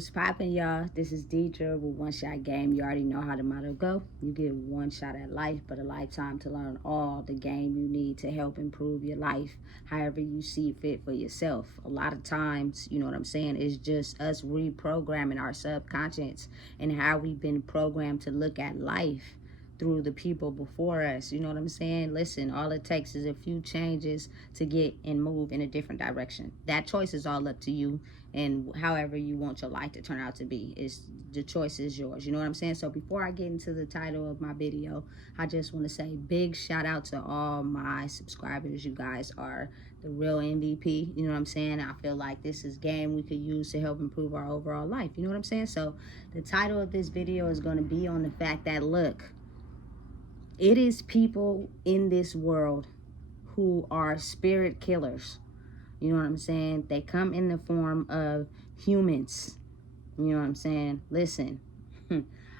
What's poppin', y'all? This is Deidre with One Shot Game. You already know how the motto go. You get one shot at life, but a lifetime to learn all the game you need to help improve your life, however you see fit for yourself. A lot of times, you know what I'm saying, it's just us reprogramming our subconscious and how we've been programmed to look at life through the people before us. You know what I'm saying? Listen, all it takes is a few changes to get and move in a different direction. That choice is all up to you, and however you want your life to turn out to be, is the choice is yours. You know what I'm saying? So before I get into the title of my video, I just want to say big shout out to all my subscribers. You guys are the real MVP. You know what I'm saying? I feel like this is game we could use to help improve our overall life. You know what I'm saying? So the title of this video is going to be on the fact that, look, it is people in this world who are spirit killers. You know what I'm saying? They come in the form of humans. You know what I'm saying? Listen,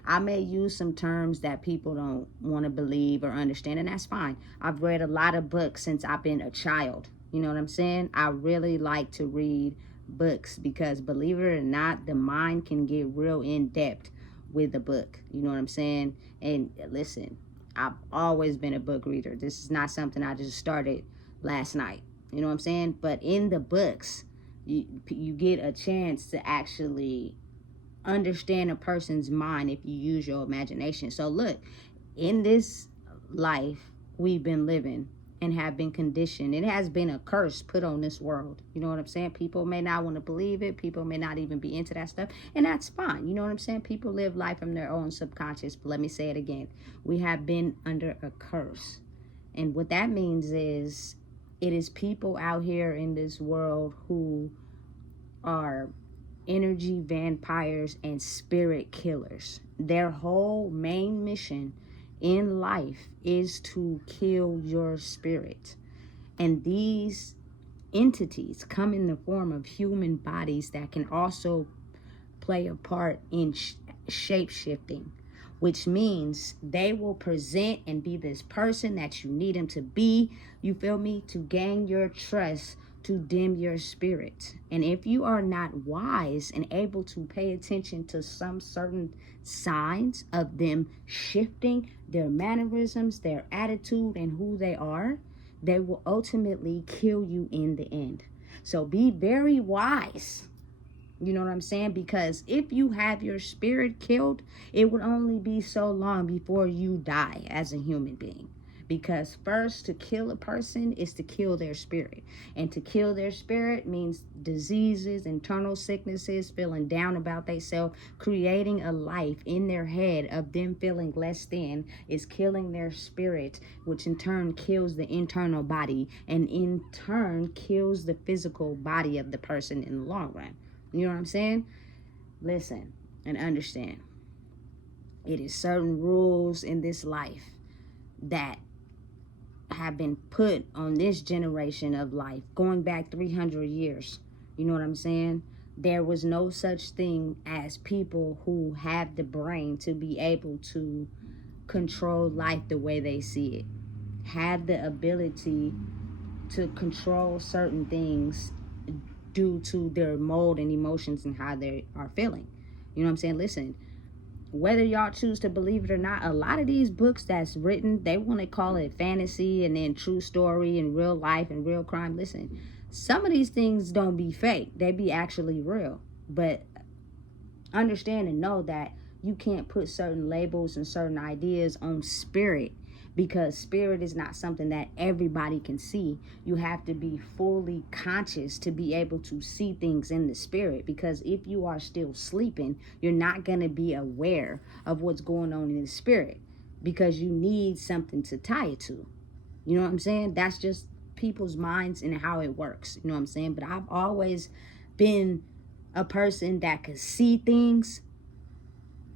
I may use some terms that people don't want to believe or understand, and that's fine. I've read a lot of books since I've been a child. You know what I'm saying? I really like to read books because, believe it or not, the mind can get real in depth with a book. You know what I'm saying? And listen, I've always been a book reader. This is not something I just started last night. You know what I'm saying? But in the books, you get a chance to actually understand a person's mind if you use your imagination. So look, in this life we've been living and have been conditioned, it has been a curse put on this world. You know what I'm saying? People may not want to believe it. People may not even be into that stuff, and that's fine. You know what I'm saying? People live life from their own subconscious. But let me say it again. We have been under a curse. And what that means is it is people out here in this world who are energy vampires and spirit killers. Their whole main mission in life is to kill your spirit. And these entities come in the form of human bodies that can also play a part in shape-shifting, which means they will present and be this person that you need them to be, you feel me, to gain your trust, to dim your spirit. And if you are not wise and able to pay attention to some certain signs of them shifting their mannerisms, their attitude, and who they are, they will ultimately kill you in the end. So be very wise. You know what I'm saying? Because if you have your spirit killed, it would only be so long before you die as a human being. Because first, to kill a person is to kill their spirit. And to kill their spirit means diseases, internal sicknesses, feeling down about themselves, creating a life in their head of them feeling less than is killing their spirit, which in turn kills the internal body and in turn kills the physical body of the person in the long run. You know what I'm saying? Listen and understand. It is certain rules in this life that have been put on this generation of life going back 300 years. You know what I'm saying? There was no such thing as people who have the brain to be able to control life the way they see it, have the ability to control certain things due to their mold and emotions and how they are feeling. You know what I'm saying? Listen, whether y'all choose to believe it or not, a lot of these books that's written, they want to call it fantasy and then true story and real life and real crime. Listen, some of these things don't be fake. They be actually real. But understand and know that you can't put certain labels and certain ideas on spirit, because spirit is not something that everybody can see. You have to be fully conscious to be able to see things in the spirit, because if you are still sleeping, you're not going to be aware of what's going on in the spirit, because you need something to tie it to. You know what I'm saying? That's just people's minds and how it works. You know what I'm saying? But I've always been a person that could see things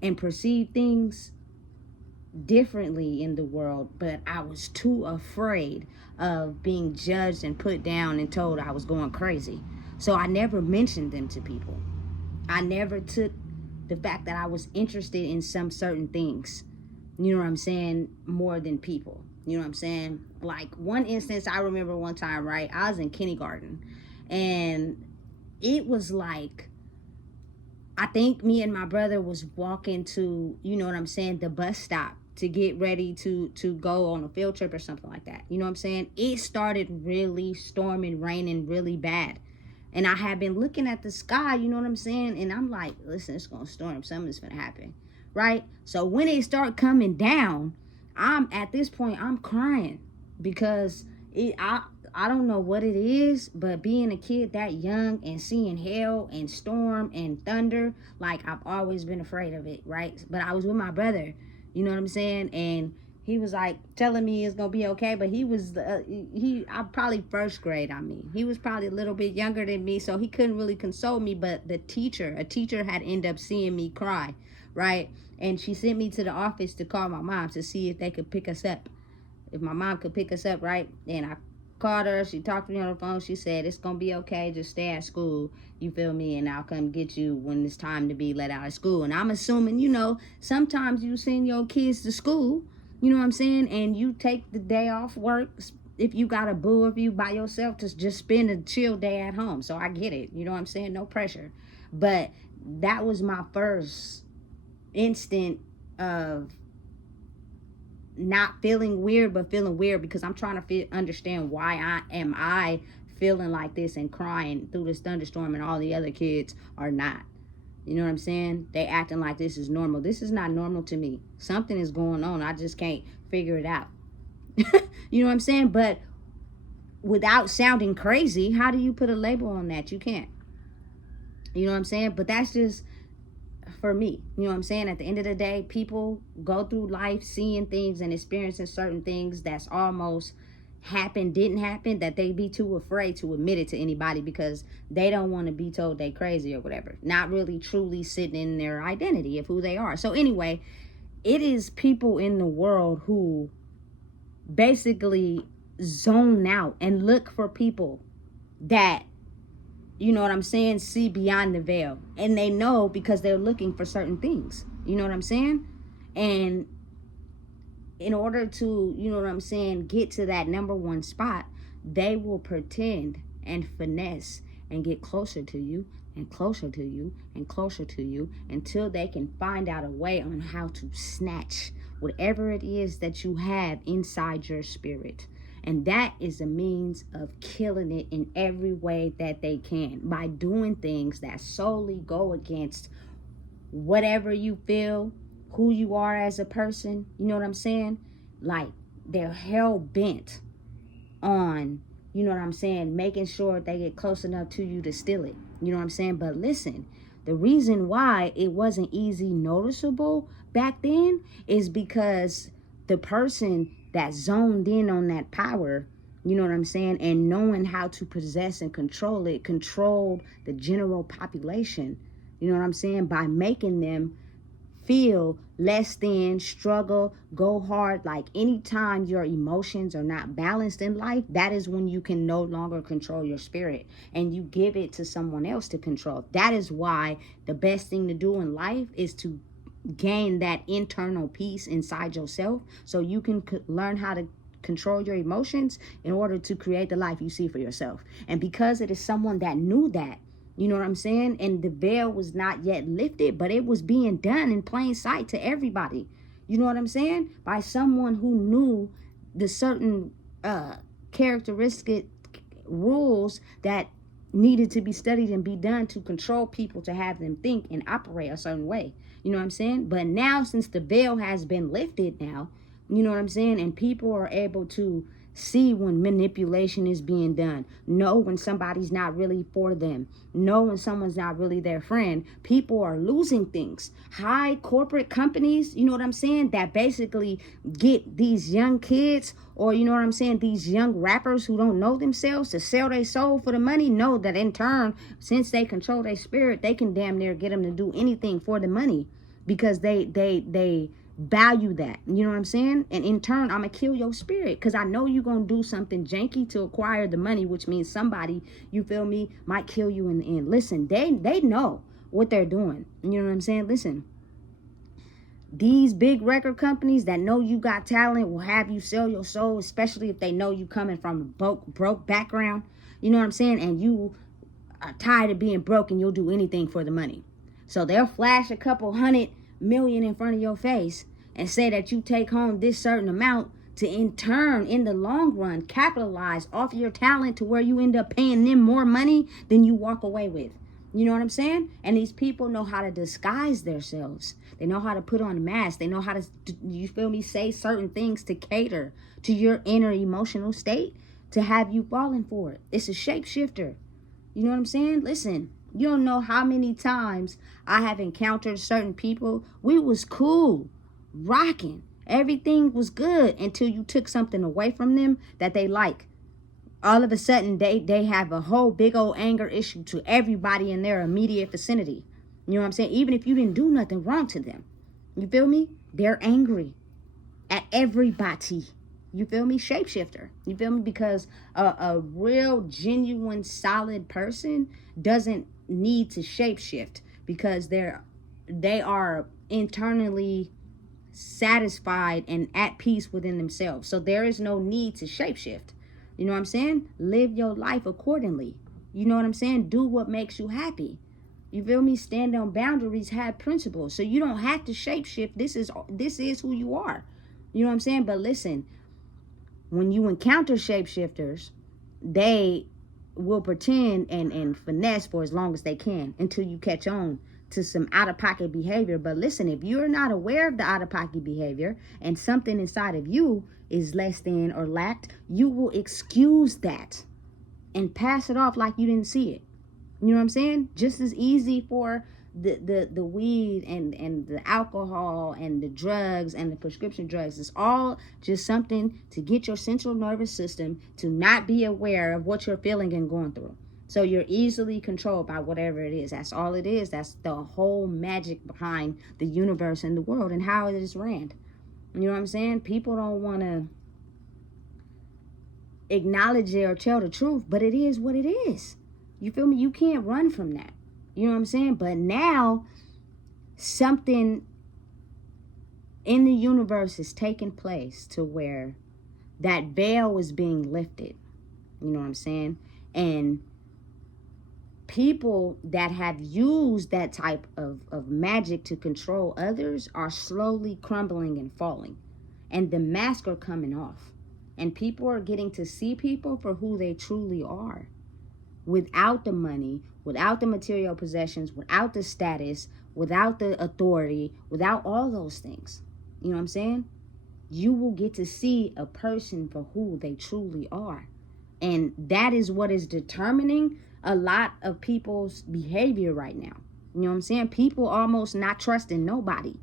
and perceive things differently in the world, but I was too afraid of being judged and put down and told I was going crazy. So I never mentioned them to people. I never took the fact that I was interested in some certain things, you know what I'm saying, more than people. You know what I'm saying? Like one instance, I remember one time, right? I was in kindergarten and it was like I think me and my brother was walking to, you know what I'm saying, the bus stop to get ready to go on a field trip or something like that. You know what I'm saying? It started really storming, raining really bad. And I had been looking at the sky, you know what I'm saying? And I'm like, listen, it's going to storm. Something's going to happen. Right? So when it start coming down, I'm at this point, I'm crying because I don't know what it is, but being a kid that young and seeing hail and storm and thunder, like I've always been afraid of it, right? But I was with my brother, you know what I'm saying? And he was like telling me it's gonna be okay, but I'm probably first grade. I mean, he was probably a little bit younger than me, so he couldn't really console me. But a teacher had ended up seeing me cry, right? And she sent me to the office to call my mom to see if they could pick us up, if my mom could pick us up, right? And I called her. She talked to me on the phone. She said, it's going to be okay. Just stay at school. You feel me? And I'll come get you when it's time to be let out of school. And I'm assuming, you know, sometimes you send your kids to school, you know what I'm saying? And you take the day off work if you got a boo, if you by yourself, to just spend a chill day at home. So I get it. You know what I'm saying? No pressure. But that was my first instant of not feeling weird, but feeling weird because I'm trying to understand why I feeling like this and crying through this thunderstorm and all the other kids are not. You know what I'm saying? They acting like this is normal. This is not normal to me. Something is going on. I just can't figure it out. You know what I'm saying? But without sounding crazy, how do you put a label on that? You can't. You know what I'm saying? But that's just for me. You know what I'm saying? At the end of the day, people go through life seeing things and experiencing certain things that's almost didn't happen, that they be too afraid to admit it to anybody because they don't want to be told they crazy or whatever. Not really truly sitting in their identity of who they are. So anyway, it is people in the world who basically zone out and look for people that, you know what I'm saying, see beyond the veil. And they know because they're looking for certain things. You know what I'm saying? And in order to, you know what I'm saying, get to that number one spot, they will pretend and finesse and get closer to you and closer to you and closer to you until they can find out a way on how to snatch whatever it is that you have inside your spirit. And that is a means of killing it in every way that they can by doing things that solely go against whatever you feel, who you are as a person. You know what I'm saying? Like they're hell bent on, you know what I'm saying, making sure they get close enough to you to steal it. You know what I'm saying? But listen, the reason why it wasn't easy noticeable back then is because the person that zoned in on that power, you know what I'm saying, and knowing how to possess and control it, controlled the general population, you know what I'm saying, by making them feel less than, struggle, go hard. Like anytime your emotions are not balanced in life, that is when you can no longer control your spirit and you give it to someone else to control. That is why the best thing to do in life is to gain that internal peace inside yourself so you can learn how to control your emotions in order to create the life you see for yourself. And because it is someone that knew that, you know what I'm saying, and the veil was not yet lifted, but it was being done in plain sight to everybody, you know what I'm saying, by someone who knew the certain characteristic rules that needed to be studied and be done to control people, to have them think and operate a certain way. You know what I'm saying? But now, since the veil has been lifted now, you know what I'm saying, and people are able to see when manipulation is being done, know when somebody's not really for them, know when someone's not really their friend. People are losing things. High corporate companies, you know what I'm saying, that basically get these young kids, or you know what I'm saying, these young rappers who don't know themselves to sell their soul for the money, know that in turn, since they control their spirit, they can damn near get them to do anything for the money because they value that. You know what I'm saying? And in turn, I'm gonna kill your spirit because I know you're gonna do something janky to acquire the money, which means somebody, you feel me, might kill you in the end. Listen, they know what they're doing. You know what I'm saying? Listen, these big record companies that know you got talent will have you sell your soul, especially if they know you coming from a broke background. You know what I'm saying? And you are tired of being broke and you'll do anything for the money. So they'll flash a couple $100 million in front of your face and say that you take home this certain amount to in turn, in the long run, capitalize off your talent to where you end up paying them more money than you walk away with. You know what I'm saying? And these people know how to disguise themselves. They know how to put on a mask. They know how to, you feel me, say certain things to cater to your inner emotional state to have you falling for it. It's a shapeshifter. You know what I'm saying? Listen, you don't know how many times I have encountered certain people. We was cool, rocking. Everything was good until you took something away from them that they like. All of a sudden, they have a whole big old anger issue to everybody in their immediate vicinity. You know what I'm saying? Even if you didn't do nothing wrong to them. You feel me? They're angry at everybody. You feel me? Shapeshifter. You feel me? Because a real, genuine, solid person doesn't need to shapeshift because they are internally satisfied and at peace within themselves. So there is no need to shapeshift. You know what I'm saying? Live your life accordingly. You know what I'm saying? Do what makes you happy. You feel me? Stand on boundaries, have principles. So you don't have to shapeshift. This is who you are. You know what I'm saying? But listen, when you encounter shapeshifters, they will pretend and finesse for as long as they can until you catch on to some out-of-pocket behavior. But listen, if you're not aware of the out-of-pocket behavior and something inside of you is less than or lacked, you will excuse that and pass it off like you didn't see it. You know what I'm saying? Just as easy for the weed and the alcohol and the drugs and the prescription drugs. It's all just something to get your central nervous system to not be aware of what you're feeling and going through. So you're easily controlled by whatever it is. That's all it is. That's the whole magic behind the universe and the world and how it is ran. You know what I'm saying? People don't want to acknowledge it or tell the truth, but it is what it is. You feel me? You can't run from that. You know what I'm saying? But now something in the universe is taking place to where that veil is being lifted. You know what I'm saying? And people that have used that type of magic to control others are slowly crumbling and falling. And the masks are coming off. And people are getting to see people for who they truly are. Without the money, without the material possessions, without the status, without the authority, without all those things. You know what I'm saying? You will get to see a person for who they truly are. And that is what is determining a lot of people's behavior right now. You know what I'm saying? People almost not trusting nobody.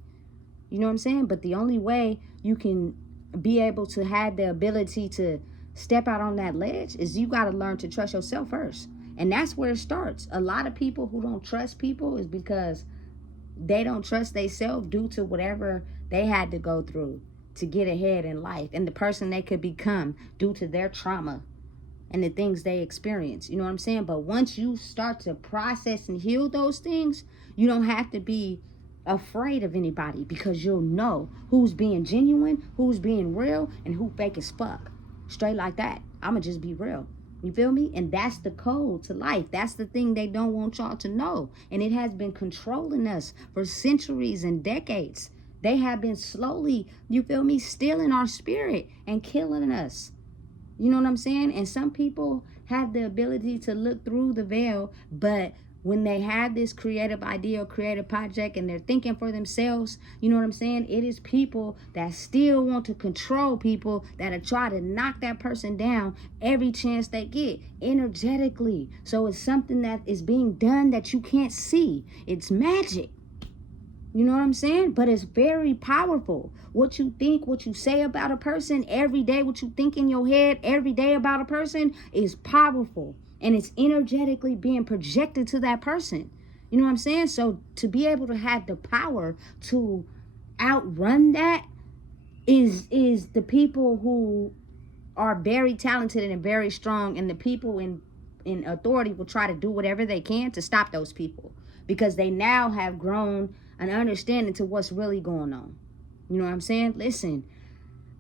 You know what I'm saying? But the only way you can be able to have the ability to step out on that ledge is you got to learn to trust yourself first. And that's where it starts. A lot of people who don't trust people is because they don't trust themselves due to whatever they had to go through to get ahead in life and the person they could become due to their trauma and the things they experience. You know what I'm saying? But once you start to process and heal those things, you don't have to be afraid of anybody because you'll know who's being genuine, who's being real, and who fake as fuck. Straight like that. I'ma just be real. You feel me? And that's the code to life. That's the thing they don't want y'all to know. And it has been controlling us for centuries and decades. They have been slowly, you feel me, stealing our spirit and killing us. You know what I'm saying? And some people have the ability to look through the veil, but when they have this creative idea or creative project and they're thinking for themselves, you know what I'm saying? It is people that still want to control people that are trying to knock that person down every chance they get energetically. So it's something that is being done that you can't see. It's magic. You know what I'm saying? But it's very powerful. What you think, what you say about a person every day, what you think in your head every day about a person is powerful. And it's energetically being projected to that person. You know what I'm saying? So to be able to have the power to outrun that is the people who are very talented and very strong. And the people in authority will try to do whatever they can to stop those people. Because they now have grown an understanding to what's really going on. You know what I'm saying? Listen,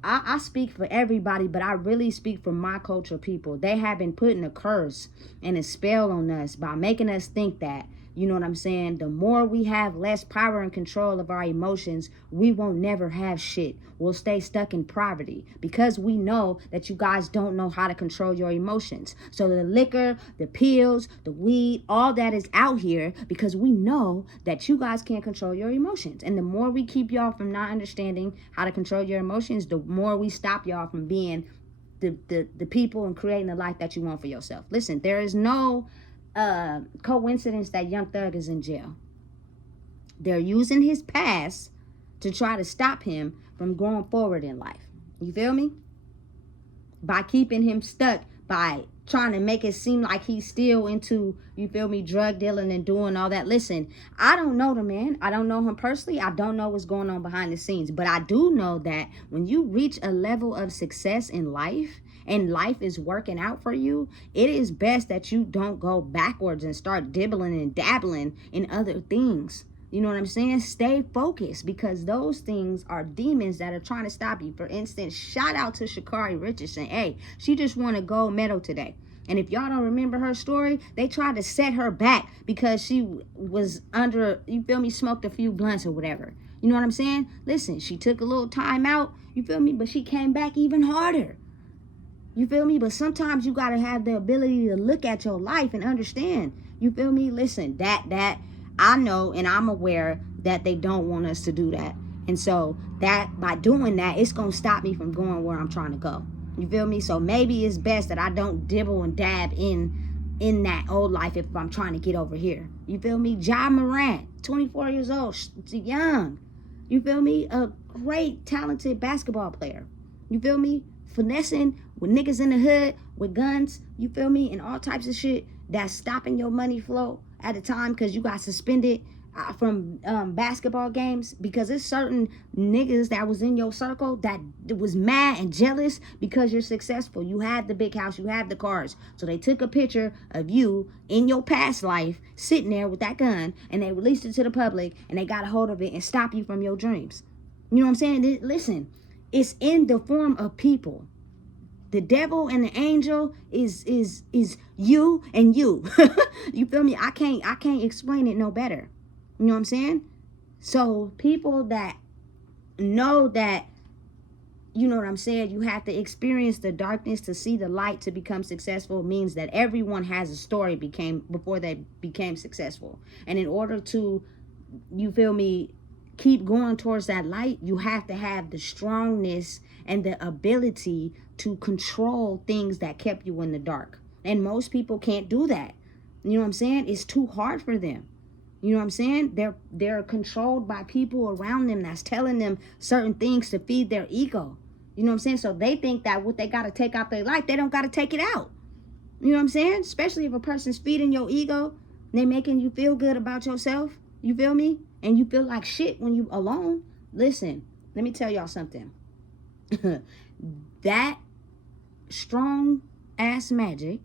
I speak for everybody, but I really speak for my culture people. They have been putting a curse and a spell on us by making us think that You know what I'm saying? The more we have less power and control of our emotions, we won't never have shit. We'll stay stuck in poverty because we know that you guys don't know how to control your emotions. So the liquor, the pills, the weed, all that is out here because we know that you guys can't control your emotions. And the more we keep y'all from not understanding how to control your emotions, the more we stop y'all from being the people and creating the life that you want for yourself. Listen, there is no coincidence that Young Thug is in jail. They're using his past to try to stop him from going forward in life. You feel me? By keeping him stuck, by trying to make it seem like he's still into, you feel me, drug dealing and doing all that. Listen, I don't know the man. I don't know him personally. I don't know what's going on behind the scenes. But I do know that when you reach a level of success in life and life is working out for you, it is best that you don't go backwards and start dibbling and dabbling in other things. You know what I'm saying? Stay focused because those things are demons that are trying to stop you. For instance, shout out to Sha'Carri Richardson. Hey, she just won a gold medal today. And if y'all don't remember her story, they tried to set her back because she was under, you feel me, smoked a few blunts or whatever. You know what I'm saying? Listen, she took a little time out, you feel me? But she came back even harder. You feel me? But sometimes you got to have the ability to look at your life and understand. You feel me? Listen, that I know and I'm aware that they don't want us to do that. And so that by doing that, it's going to stop me from going where I'm trying to go. You feel me? So maybe it's best that I don't dibble and dab in that old life if I'm trying to get over here. You feel me? Ja Morant, 24 years old, young. You feel me? A great, talented basketball player. You feel me? Finessing with niggas in the hood, with guns, you feel me? And all types of shit that's stopping your money flow at a time because you got suspended from basketball games because there's certain niggas that was in your circle that was mad and jealous because you're successful. You have the big house, you have the cars. So they took a picture of you in your past life sitting there with that gun and they released it to the public and they got a hold of it and stop you from your dreams. You know what I'm saying? Listen, it's in the form of people. The devil and the angel is you and you. You feel me? I can't explain it no better. You know what I'm saying? So people that know that, you know what I'm saying, you have to experience the darkness to see the light to become successful means that everyone has a story before they became successful. And in order to, you feel me, keep going towards that light, you have to have the strongness and the ability to control things that kept you in the dark. And most people can't do that. You know what I'm saying? It's too hard for them. You know what I'm saying? They're controlled by people around them that's telling them certain things to feed their ego. You know what I'm saying? So they think that what they got to take out their life, they don't got to take it out. You know what I'm saying? Especially if a person's feeding your ego, they making you feel good about yourself. You feel me? And you feel like shit when you alone. Listen, let me tell y'all something. That strong ass magic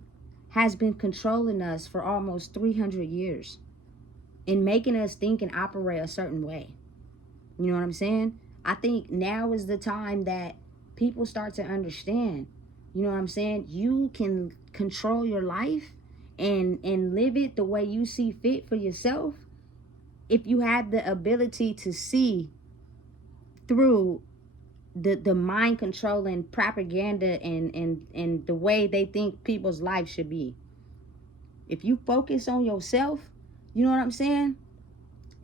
has been controlling us for almost 300 years and making us think and operate a certain way. You know what I'm saying? I think now is the time that people start to understand. You know what I'm saying? You can control your life and live it the way you see fit for yourself if you have the ability to see through the mind controlling propaganda and the way they think people's lives should be. If you focus on yourself, you know what I'm saying?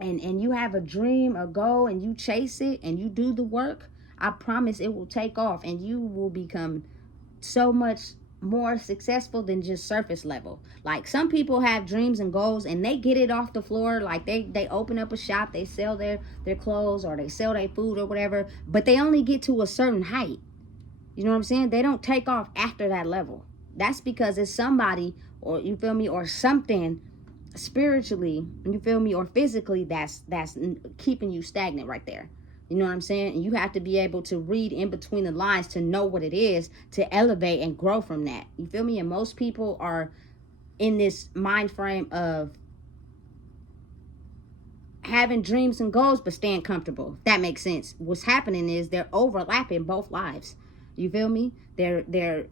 And you have a dream, a goal, and you chase it and you do the work, I promise it will take off and you will become so much more successful than just surface level. Like some people have dreams and goals and they get it off the floor. Like they open up a shop, they sell their clothes or they sell their food or whatever, but they only get to a certain height. You know what I'm saying? They don't take off after that level. That's because it's somebody, or you feel me, or something spiritually, you feel me, or physically that's keeping you stagnant right there. You know what I'm saying? And you have to be able to read in between the lines to know what it is, to elevate and grow from that. You feel me? And most people are in this mind frame of having dreams and goals but staying comfortable. If that makes sense. What's happening is they're overlapping both lives. You feel me? They're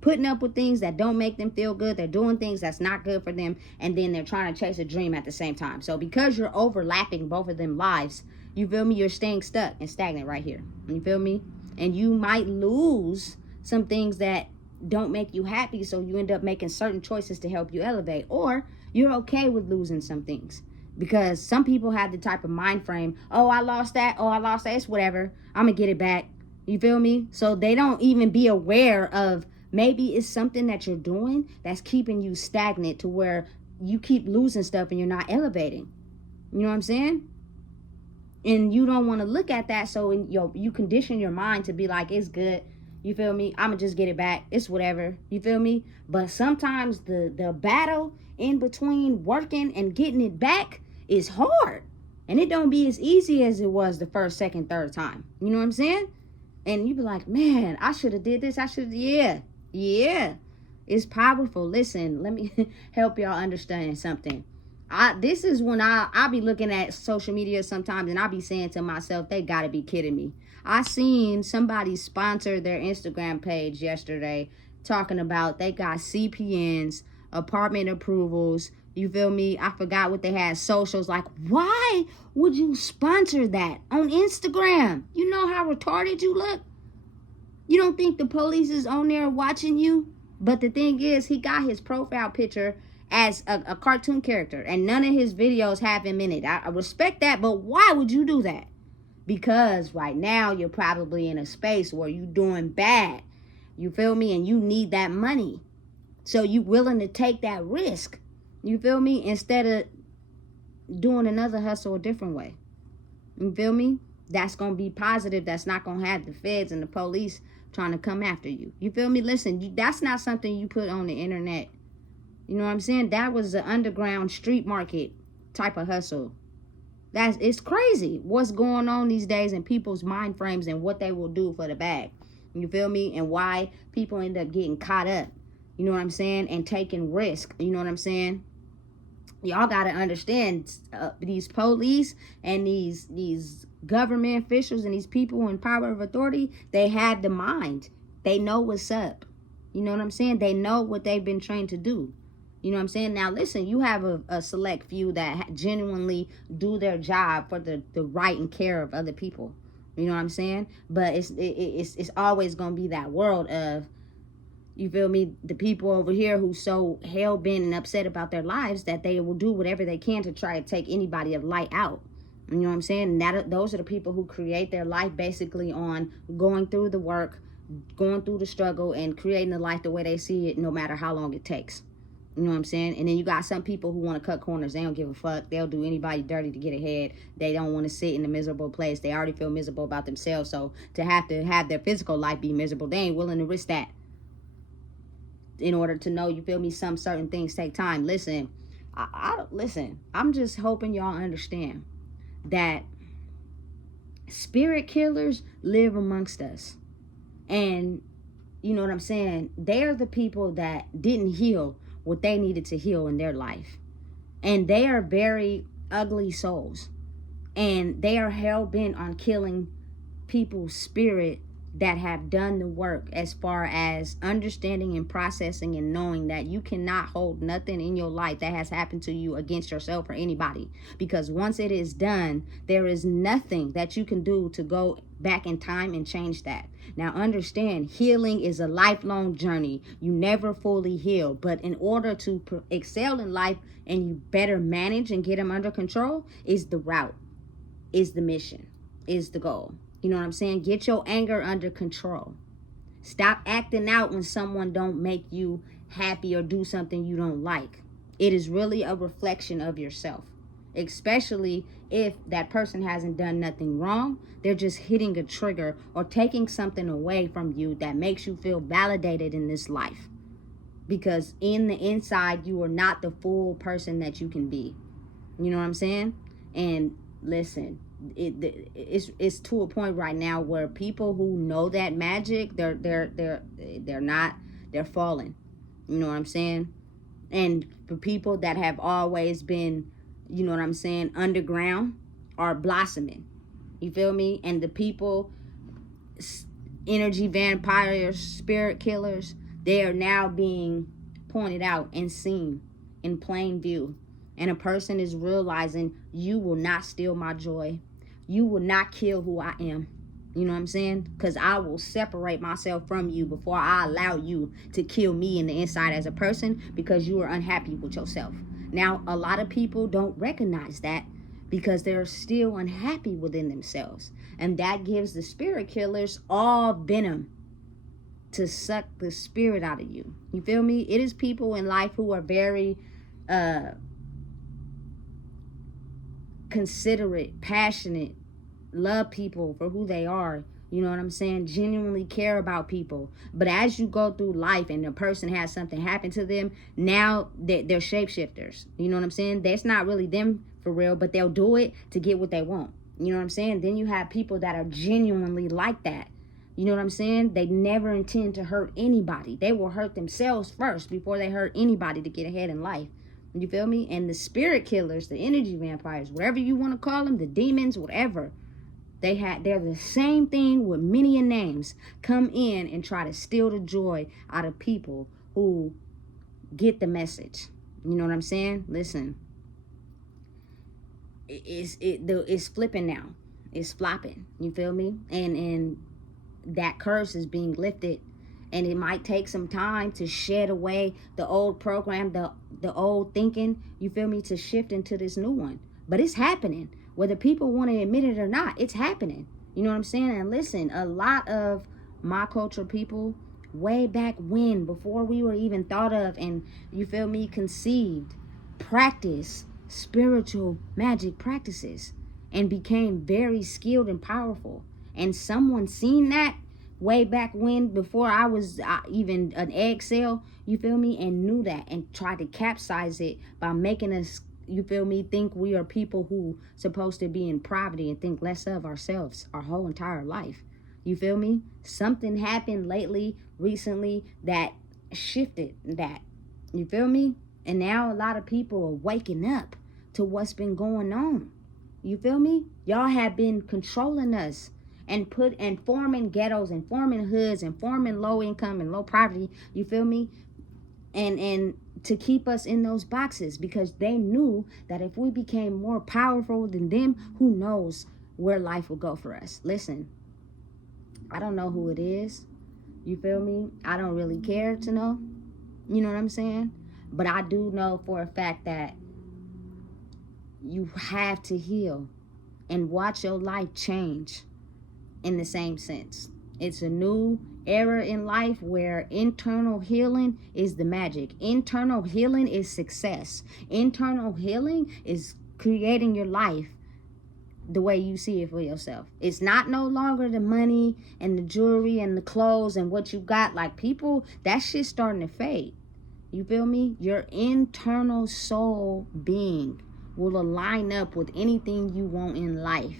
putting up with things that don't make them feel good. They're doing things that's not good for them, and then they're trying to chase a dream at the same time. So because you're overlapping both of them lives, you feel me, you're staying stuck and stagnant right here. You feel me? And you might lose some things that don't make you happy, so you end up making certain choices to help you elevate. Or you're okay with losing some things, because some people have the type of mind frame, oh, I lost that, it's whatever, I'm gonna get it back. You feel me? So they don't even be aware of maybe it's something that you're doing that's keeping you stagnant, to where you keep losing stuff and you're not elevating. You know what I'm saying? And you don't want to look at that, so you condition your mind to be like, it's good. You feel me? I'm going to just get it back. It's whatever. You feel me? But sometimes the battle in between working and getting it back is hard. And it don't be as easy as it was the first, second, third time. You know what I'm saying? And you be like, man, I should have did this. Yeah. It's powerful. Listen, let me help y'all understand something. This is when I be looking at social media sometimes, and I be saying to myself, they gotta be kidding me. I seen somebody sponsor their Instagram page yesterday, talking about they got CPNs, apartment approvals, you feel me? I forgot what they had, socials. Like, why would you sponsor that on Instagram? You know how retarded you look? You don't think the police is on there watching you? But the thing is, he got his profile picture as a cartoon character, and none of his videos have him in it. I respect that, but why would you do that? Because right now you're probably in a space where you're doing bad. You feel me? And you need that money. So you willing to take that risk. You feel me? Instead of doing another hustle a different way. You feel me? That's going to be positive. That's not going to have the feds and the police trying to come after you. You feel me? Listen, that's not something you put on the internet. You know what I'm saying? That was the underground street market type of hustle. It's crazy what's going on these days in people's mind frames and what they will do for the bag. You feel me? And why people end up getting caught up. You know what I'm saying? And taking risk. You know what I'm saying? Y'all got to understand, these police and these government officials and these people in power of authority, they have the mind. They know what's up. You know what I'm saying? They know what they've been trained to do. You know what I'm saying? Now, listen, you have a select few that genuinely do their job for the right and care of other people. You know what I'm saying? But it's always going to be that world of, you feel me, the people over here who so hell-bent and upset about their lives that they will do whatever they can to try to take anybody of light out. You know what I'm saying? And those are the people who create their life basically on going through the work, going through the struggle, and creating the life the way they see it, no matter how long it takes. You know what I'm saying? And then you got some people who want to cut corners. They don't give a fuck. They'll do anybody dirty to get ahead. They don't want to sit in a miserable place. They already feel miserable about themselves. So to have their physical life be miserable, they ain't willing to risk that. In order to know, you feel me, some certain things take time. Listen, I'm just hoping y'all understand that spirit killers live amongst us. And you know what I'm saying? They're the people that didn't heal what they needed to heal in their life. And they are very ugly souls. And they are hell-bent on killing people's spirit that have done the work, as far as understanding and processing and knowing that you cannot hold nothing in your life that has happened to you against yourself or anybody. Because once it is done, there is nothing that you can do to go back in time and change that. Now understand, healing is a lifelong journey. You never fully heal. But in order to excel in life and you better manage and get them under control, is the route, is the mission, is the goal. You know what I'm saying? Get your anger under control. Stop acting out when someone don't make you happy or do something you don't like. It is really a reflection of yourself. Especially if that person hasn't done nothing wrong. They're just hitting a trigger or taking something away from you that makes you feel validated in this life. Because in the inside, you are not the full person that you can be. You know what I'm saying? And listen, it's to a point right now where people who know that magic, they're falling. You know what I'm saying? And for people that have always been, you know what I'm saying, underground, are blossoming. You feel me? And the people, energy vampires, spirit killers They are now being pointed out and seen in plain view. And a person is realizing, you will not steal my joy. You will not kill who I am. You know what I'm saying? Because I will separate myself from you before I allow you to kill me in the inside as a person, because you are unhappy with yourself. Now, a lot of people don't recognize that because they're still unhappy within themselves. And that gives the spirit killers all venom to suck the spirit out of you. You feel me? It is people in life who are very considerate, passionate, love people for who they are. You know what I'm saying? Genuinely care about people. But as you go through life and a person has something happen to them, now they're shapeshifters. You know what I'm saying? That's not really them for real, but they'll do it to get what they want. You know what I'm saying? Then you have people that are genuinely like that. You know what I'm saying? They never intend to hurt anybody. They will hurt themselves first before they hurt anybody to get ahead in life. You feel me? And the spirit killers, the energy vampires, whatever you want to call them, the demons, whatever, they're the same thing with many names. Come in and try to steal the joy out of people who get the message. You know what I'm saying? Listen, it's flipping now. It's flopping. You feel me? And that curse is being lifted, and it might take some time to shed away the old program, the old thinking, you feel me, to shift into this new one. But it's happening, whether people want to admit it or not. It's happening. You know what I'm saying? And listen, a lot of my culture people, way back when, before we were even thought of and, you feel me, conceived, practice spiritual magic practices and became very skilled and powerful. And someone seen that way back when, before I was even an egg cell, you feel me, and knew that and tried to capsize it by making us, you feel me, think we are people who supposed to be in poverty and think less of ourselves our whole entire life. You feel me? Something happened recently that shifted that. You feel me? And now a lot of people are waking up to what's been going on. You feel me? Y'all have been controlling us and forming ghettos and forming hoods and forming low income and low poverty, you feel me? And to keep us in those boxes, because they knew that if we became more powerful than them, who knows where life will go for us. Listen, I don't know who it is. You feel me? I don't really care to know. You know what I'm saying? But I do know for a fact that you have to heal and watch your life change. In the same sense, it's a new era in life where internal healing is the magic. Internal healing is success. Internal healing is creating your life the way you see it for yourself. It's not no longer the money and the jewelry and the clothes and what you got. Like, people, that shit's starting to fade. You feel me? Your internal soul being will align up with anything you want in life,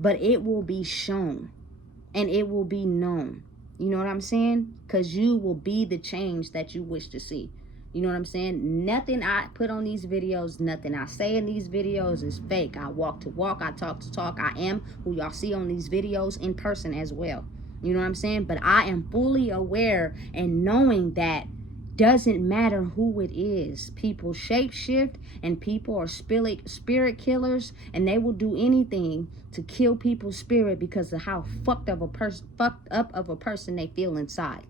but it will be shown. And it will be known. You know what I'm saying? Because you will be the change that you wish to see. You know what I'm saying? Nothing I put on these videos, nothing I say in these videos is fake. I walk to walk, I talk to talk. I am who y'all see on these videos in person as well. You know what I'm saying? But I am fully aware and knowing that doesn't matter who it is. People shapeshift, and people are spirit killers, and they will do anything to kill people's spirit because of how fucked up of a person they feel inside.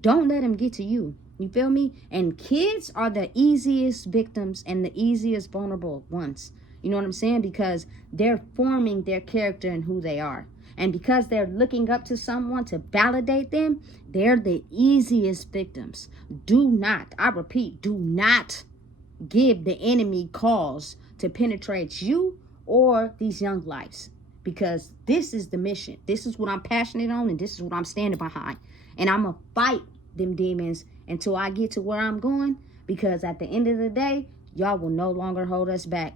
Don't let them get to you. You feel me? And kids are the easiest victims and the easiest vulnerable ones. You know what I'm saying? Because they're forming their character and who they are. And because they're looking up to someone to validate them, they're the easiest victims. Do not, I repeat, do not give the enemy cause to penetrate you or these young lives. Because this is the mission. This is what I'm passionate on, and this is what I'm standing behind. And I'm going to fight them demons until I get to where I'm going. Because at the end of the day, y'all will no longer hold us back.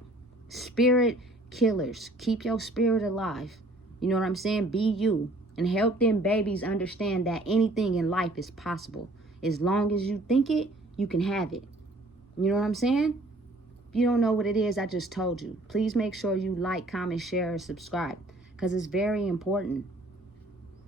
Spirit killers, keep your spirit alive. You know what I'm saying? Be you. And help them babies understand that anything in life is possible. As long as you think it, you can have it. You know what I'm saying? If you don't know what it is, I just told you. Please make sure you like, comment, share, and subscribe. Because it's very important.